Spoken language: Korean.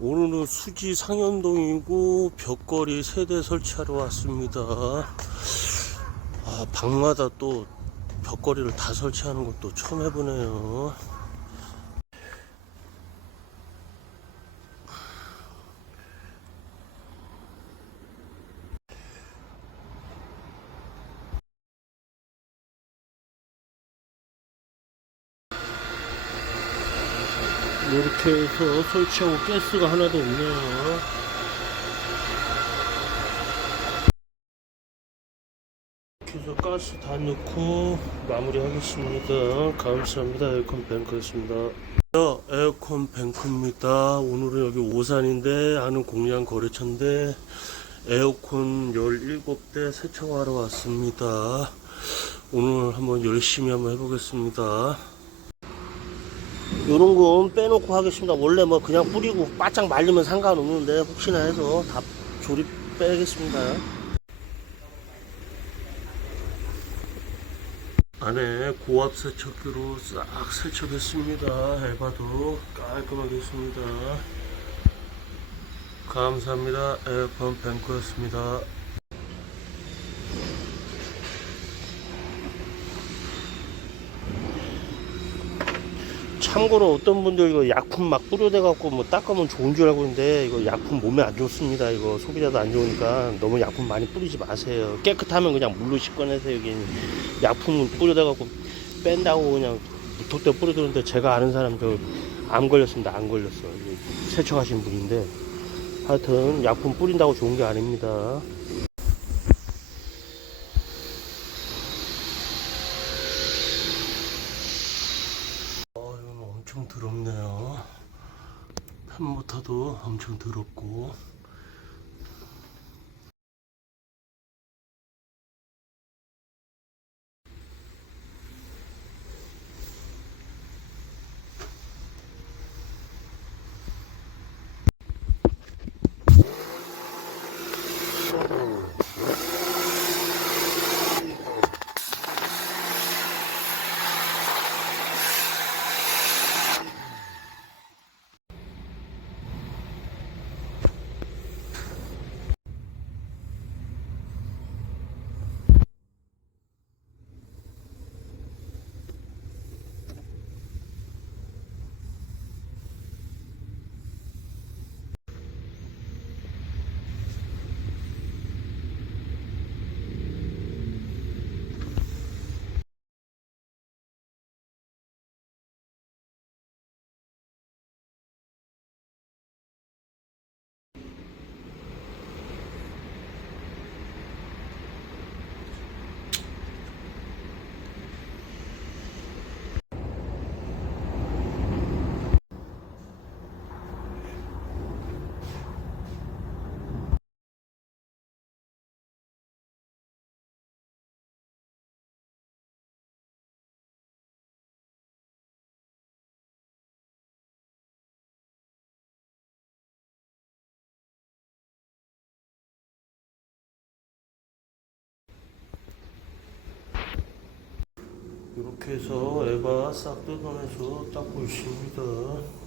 오늘은 수지 상현동이고 벽걸이 세대 설치하러 왔습니다. 아, 방마다 또 벽걸이를 다 설치하는 것도 처음 해보네요. 이렇게 해서 설치하고 가스가 하나도 없네요. 이렇게 해서 가스 다 넣고 마무리 하겠습니다. 감사합니다. 에어컨 뱅크였습니다. 자, 에어컨 뱅크입니다. 오늘은 여기 오산인데 아는 공양 거래처인데 에어컨 17대 세척하러 왔습니다. 오늘 한번 열심히 한번 해보겠습니다. 요런 건 빼놓고 하겠습니다. 원래 뭐 그냥 뿌리고 바짝 말리면 상관없는데 혹시나 해서 다 조립 빼겠습니다. 안에 고압 세척기로 싹 세척했습니다. 에바도 깔끔하게 했습니다. 감사합니다. 에어컨 뱅크였습니다. 참고로 어떤 분들 이거 약품 막 뿌려대 갖고 뭐 닦으면 좋은 줄 알고 있는데 이거 약품 몸에 안 좋습니다. 이거 소비자도 안 좋으니까 너무 약품 많이 뿌리지 마세요. 깨끗하면 그냥 물로 씻어내세요. 여기 약품 뿌려대 갖고 뺀다고 그냥 무턱대 뿌려드는데 제가 아는 사람 저 암 걸렸습니다. 안 걸렸어. 세척하신 분인데 하여튼 약품 뿌린다고 좋은 게 아닙니다. 어, 이건 엄청 더럽네요. 팬모터도 엄청 더럽고. 해서 에바 싹 뜯어내서 닦고 있습니다.